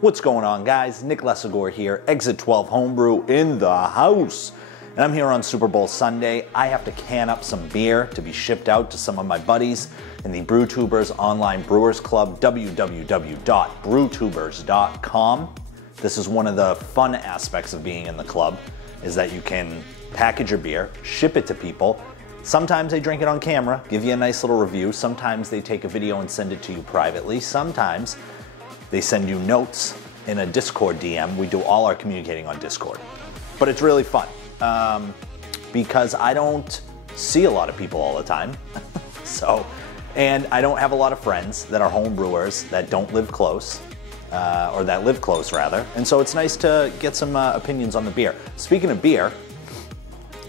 What's going on, guys? Nick Lesagore here, Exit 12 Homebrew in the house. And I'm here on Super Bowl Sunday. I have to can up some beer to be shipped out to some of my buddies in the BrewTubers Online Brewers Club, www.brewtubers.com. This is one of the fun aspects of being in the club, is that you can package your beer, ship it to people. Sometimes they drink it on camera, give you a nice little review. Sometimes they take a video and send it to you privately. Sometimes they send you notes in a Discord DM. We do all our communicating on Discord. But it's really fun because I don't see a lot of people all the time. And I don't have a lot of friends that are home brewers that don't live close, or that live close rather. And so it's nice to get some opinions on the beer. Speaking of beer,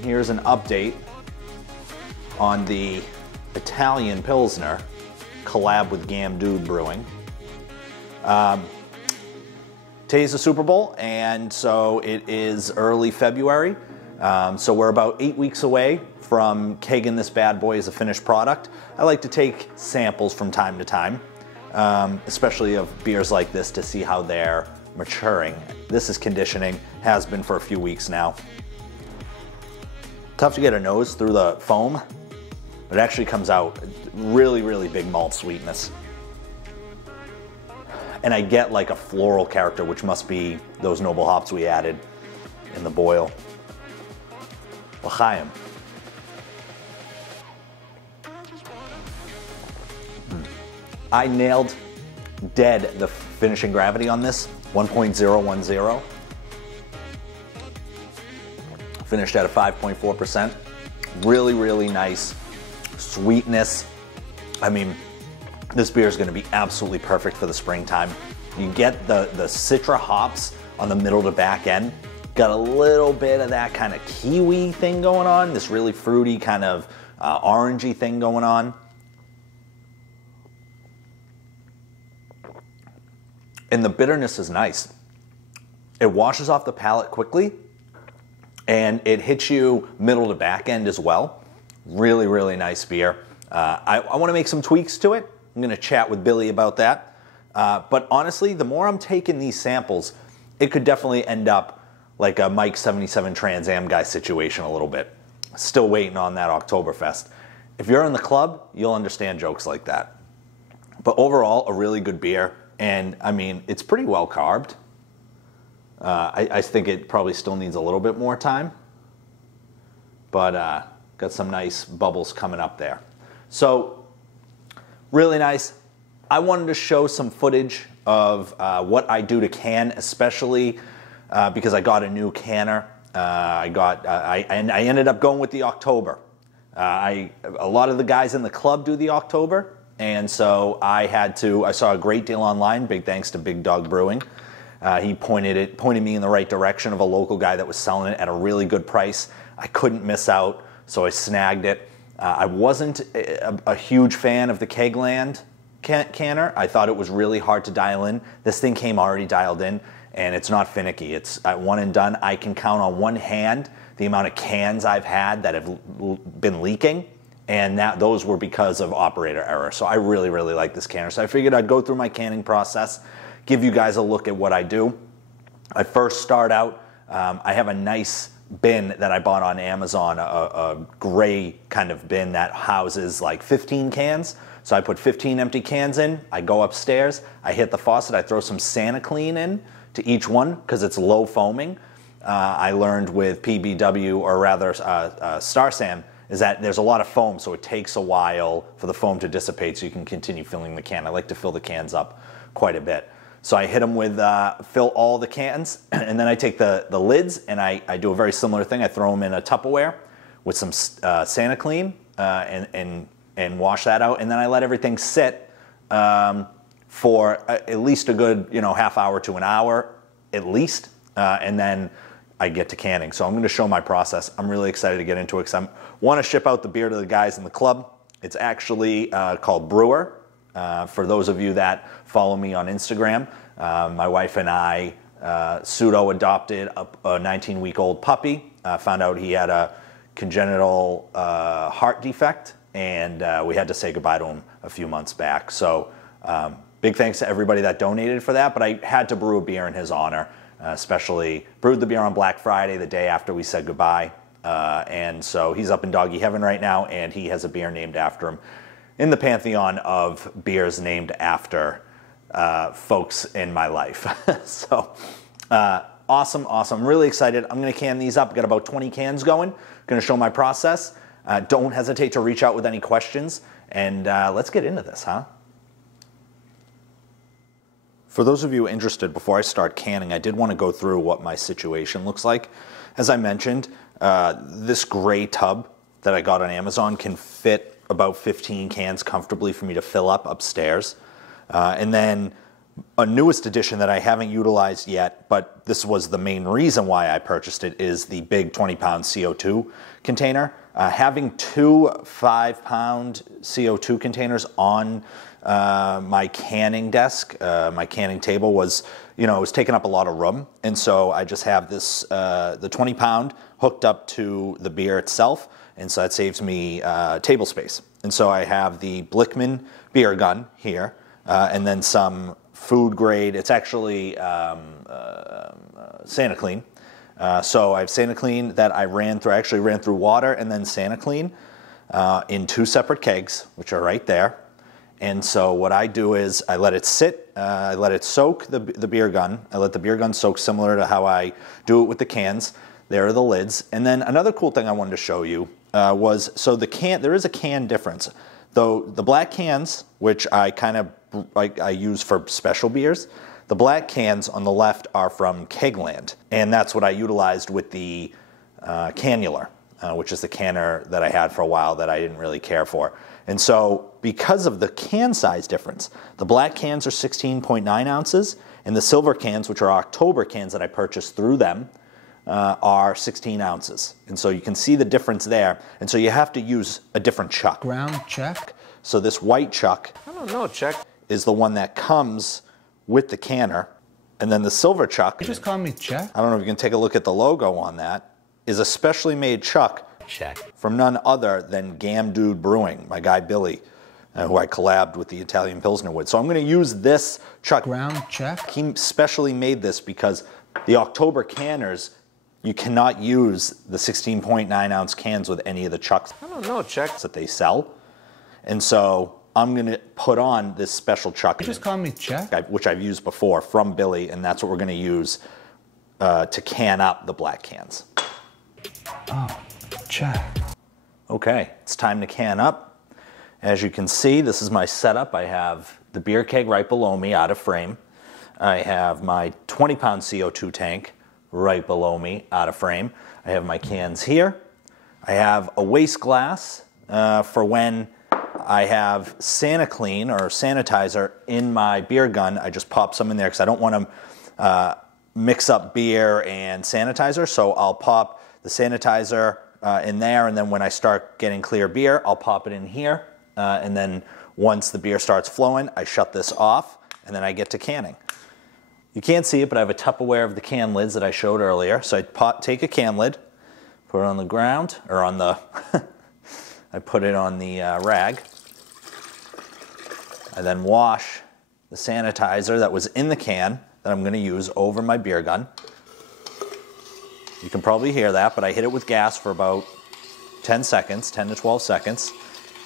here's an update on the Italian Pilsner collab with Gamn Dood Brewing. Today's the Super Bowl, and so it is early February. So we're about 8 weeks away from kegging this bad boy as a finished product. I like to take samples from time to time, especially of beers like this, to see how they're maturing. This is conditioning, has been for a few weeks now. Tough to get a nose through the foam. It actually comes out really, really big malt sweetness. And I get like a floral character, which must be those noble hops we added in the boil. L'chaim. I nailed dead the finishing gravity on this, 1.010. Finished at a 5.4%. Really, really nice sweetness. I mean, this beer is going to be absolutely perfect for the springtime. You get the Citra hops on the middle to back end. Got a little bit of that kind of kiwi thing going on, this really fruity kind of orangey thing going on. And the bitterness is nice. It washes off the palate quickly, and it hits you middle to back end as well. Really, really nice beer. I want to make some tweaks to it. I'm going to chat with Billy about that. But honestly, the more I'm taking these samples, it could definitely end up like a Mike 77 Trans Am guy situation a little bit. Still waiting on that Oktoberfest. If you're in the club, you'll understand jokes like that. But overall, a really good beer. And I mean, it's pretty well carbed. I think it probably still needs a little bit more time. But got some nice bubbles coming up there. So, really nice. I wanted to show some footage of what I do to can, especially because I got a new canner. I ended up going with the Oktober. A lot of the guys in the club do the Oktober, and so I saw a great deal online. Big thanks to Big Dog Brewing. He pointed me in the right direction of a local guy that was selling it at a really good price. I couldn't miss out, so I snagged it. I wasn't a huge fan of the Kegland canner. I thought it was really hard to dial in. This thing came already dialed in, and it's not finicky. It's at one and done. I can count on one hand the amount of cans I've had that have been leaking, and those were because of operator error. So I really, really like this canner. So I figured I'd go through my canning process, give you guys a look at what I do. I first start out, I have a nice bin that I bought on Amazon, a gray kind of bin that houses like 15 cans. So I put 15 empty cans in, I go upstairs, I hit the faucet, I throw some Santa Clean in to each one because it's low foaming. I learned with PBW, or rather Star Sam, is that there's a lot of foam, so it takes a while for the foam to dissipate so you can continue filling the can. I like to fill the cans up quite a bit. So I hit them with, fill all the cans, and then I take the lids and I do a very similar thing. I throw them in a Tupperware with some Santa Clean and wash that out. And then I let everything sit for at least a good half hour to an hour at least. And then I get to canning. So I'm going to show my process. I'm really excited to get into it because I want to ship out the beer to the guys in the club. It's actually called Brewer. For those of you that follow me on Instagram, my wife and I pseudo-adopted a 19-week-old puppy. Found out he had a congenital heart defect, and we had to say goodbye to him a few months back. So big thanks to everybody that donated for that, but I had to brew a beer in his honor, especially brewed the beer on Black Friday, the day after we said goodbye. And so he's up in doggy heaven right now, and he has a beer named after him in the pantheon of beers named after folks in my life. So awesome, awesome. Really excited. I'm going to can these up. Got about 20 cans going. Going to show my process. Don't hesitate to reach out with any questions, and let's get into this, huh? For those of you interested, before I start canning, I did want to go through what my situation looks like. As I mentioned, this gray tub that I got on Amazon can fit about 15 cans comfortably for me to fill up upstairs. And then a newest addition that I haven't utilized yet, but this was the main reason why I purchased it, is the big 20-pound CO2 container. Having two 5-pound CO2 containers on my canning desk, my canning table was, it was taking up a lot of room. And so I just have this, the 20-pound hooked up to the beer itself. And so that saves me table space. And so I have the Blickman beer gun here, and then some food grade. It's actually SanaClean. So I have SanaClean that I actually ran through water and then SanaClean in 2 separate kegs, which are right there. And so what I do is I let it sit, I let it soak the beer gun. I let the beer gun soak similar to how I do it with the cans. There are the lids. And then another cool thing I wanted to show you was, so there is a can difference. Though the black cans, which I use for special beers, the black cans on the left are from Kegland, and that's what I utilized with the cannular, which is the canner that I had for a while that I didn't really care for. And so because of the can size difference, the black cans are 16.9 ounces, and the silver cans, which are Oktober cans that I purchased through them, are 16 ounces. And so you can see the difference there. And so you have to use a different chuck. Ground chuck? So this white chuck, I don't know, chuck, is the one that comes with the canner. And then the silver chuck, you just call me Chuck? I don't know if you can take a look at the logo on that, is a specially made chuck from none other than Gamn Dood Brewing, my guy Billy, who I collabed with the Italian Pilsner with. So I'm going to use this chuck. Ground chuck? He specially made this because the Oktober canners, you cannot use the 16.9 ounce cans with any of the chucks. I don't know, chuck, that they sell. And so I'm going to put on this special chuck. You just call me Chuck? Which I've used before from Billy, and that's what we're going to use to can up the black cans. Oh, Chuck. Okay, it's time to can up. As you can see, this is my setup. I have the beer keg right below me, out of frame. I have my 20-pound CO2 tank right below me, out of frame. I have my cans here. I have a waste glass for when I have SanaClean or sanitizer in my beer gun. I just pop some in there because I don't want to mix up beer and sanitizer. So I'll pop the sanitizer in there, and then when I start getting clear beer, I'll pop it in here. And then once the beer starts flowing, I shut this off, and then I get to canning. You can't see it, but I have a Tupperware of the can lids that I showed earlier. So I take a can lid, put it on the ground, or on the, I put it on the rag. I then wash the sanitizer that was in the can that I'm going to use over my beer gun. You can probably hear that, but I hit it with gas for about 10 seconds, 10 to 12 seconds.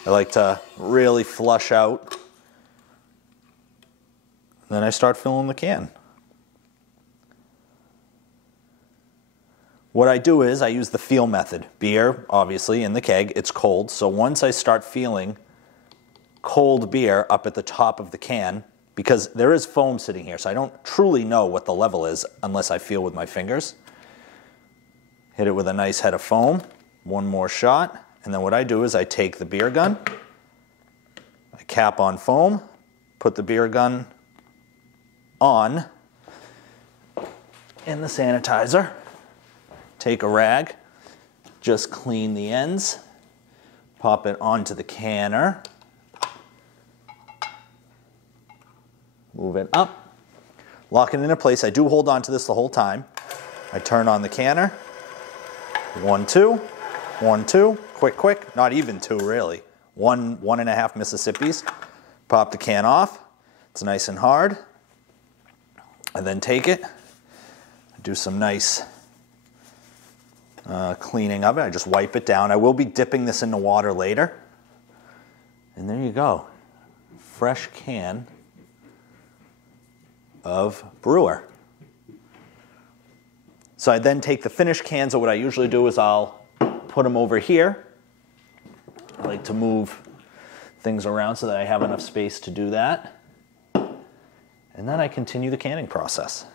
I like to really flush out. Then I start filling the can. What I do is I use the feel method. Beer, obviously, in the keg, it's cold. So once I start feeling cold beer up at the top of the can, because there is foam sitting here, so I don't truly know what the level is unless I feel with my fingers. Hit it with a nice head of foam, one more shot, and then what I do is I take the beer gun, I cap on foam, put the beer gun on in the sanitizer, take a rag, just clean the ends, pop it onto the canner, move it up, lock it into place. I do hold on to this the whole time. I turn on the canner, 1, 2, 1, 2, quick, quick, not even 2 really, one and a half Mississippis. Pop the can off. It's nice and hard. And then take it, do some nice cleaning of it. I just wipe it down. I will be dipping this into water later. And there you go. Fresh can of brewer. So I then take the finished cans, and what I usually do is I'll put them over here. I like to move things around so that I have enough space to do that. And then I continue the canning process.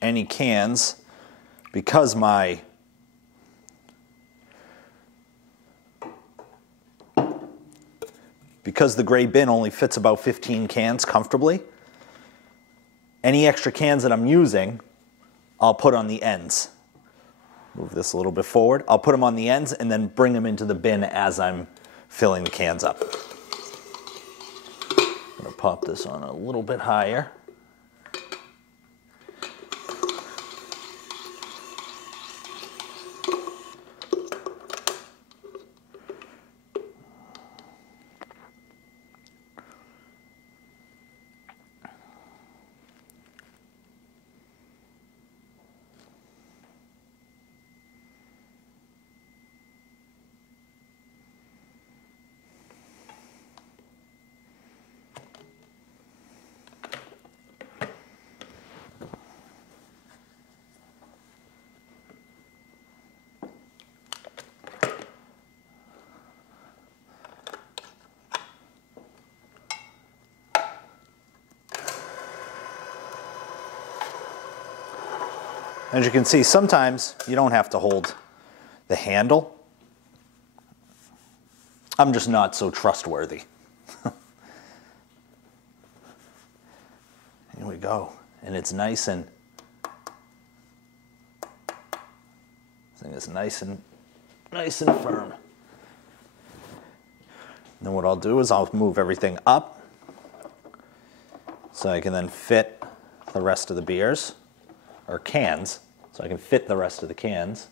Any cans, because the gray bin only fits about 15 cans comfortably, any extra cans that I'm using, I'll put on the ends. Move this a little bit forward. I'll put them on the ends and then bring them into the bin as I'm filling the cans up. I'm gonna pop this on a little bit higher. As you can see, sometimes you don't have to hold the handle. I'm just not so trustworthy. Here we go. And it's nice and, this thing is nice and firm. Then what I'll do is I'll move everything up so I can then fit the rest of the beers, or cans, so I can fit the rest of the cans.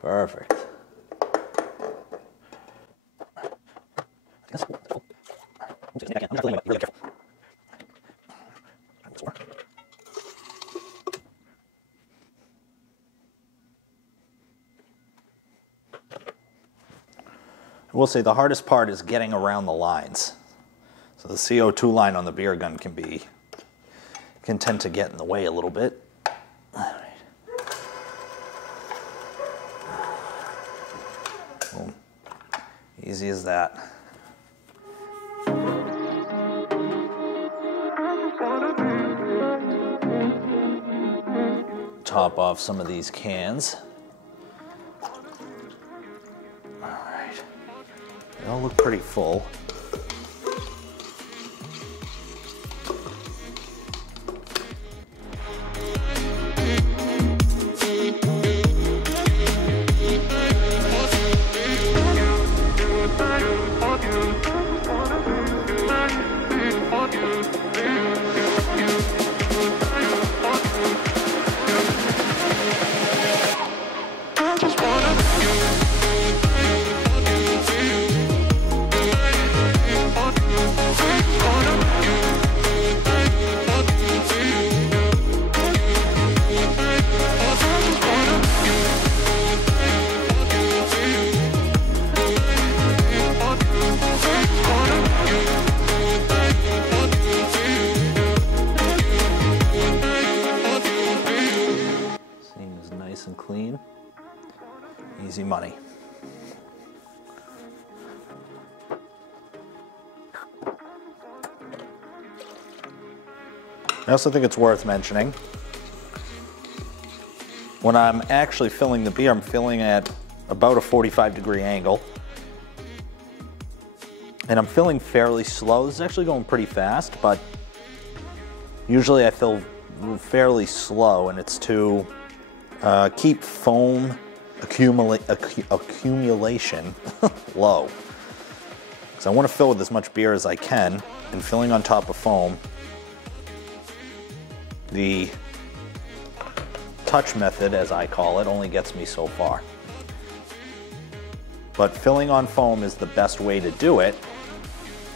Perfect. I'm not really careful. I will say the hardest part is getting around the lines. So the CO2 line on the beer gun can tend to get in the way a little bit. All right. Boom. Easy as that. Top off some of these cans. They all look pretty full. And clean, easy money. I also think it's worth mentioning, when I'm actually filling the beer, I'm filling at about a 45-degree angle. And I'm filling fairly slow. This is actually going pretty fast, but usually I fill fairly slow, and it's to keep foam accumulation low. So I want to fill with as much beer as I can, and filling on top of foam, the touch method, as I call it, only gets me so far. But filling on foam is the best way to do it,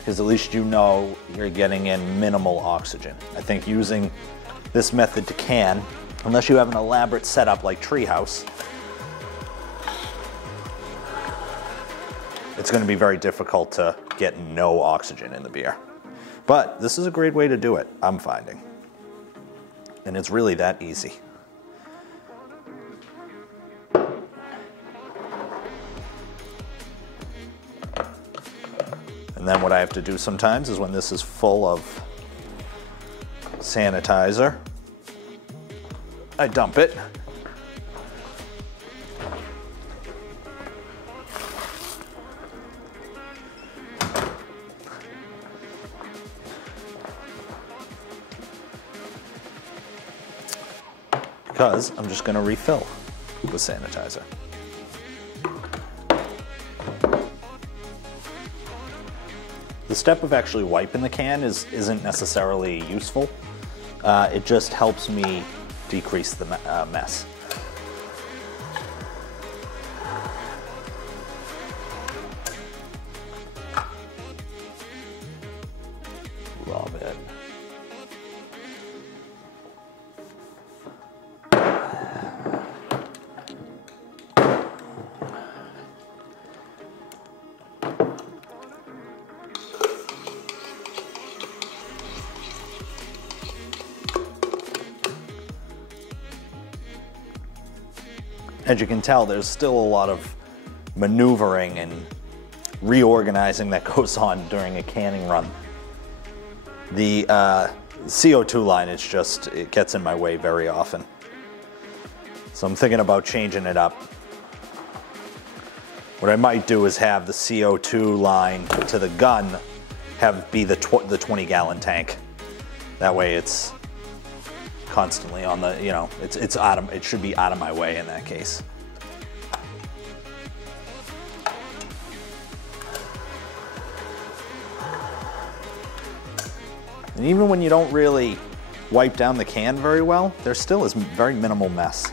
because at least you know you're getting in minimal oxygen. I think using this method to can, unless you have an elaborate setup like Treehouse, it's going to be very difficult to get no oxygen in the beer. But this is a great way to do it, I'm finding. And it's really that easy. And then what I have to do sometimes is when this is full of sanitizer, I dump it. Because I'm just going to refill with sanitizer. The step of actually wiping the can isn't necessarily useful. It just helps me decrease the mess. Love it. As you can tell, there's still a lot of maneuvering and reorganizing that goes on during a canning run. The CO2 line, it gets in my way very often. So I'm thinking about changing it up. What I might do is have the CO2 line to the gun be the 20-gallon tank. That way it's constantly on the, it should be out of my way in that case. And even when you don't really wipe down the can very well, there still is very minimal mess.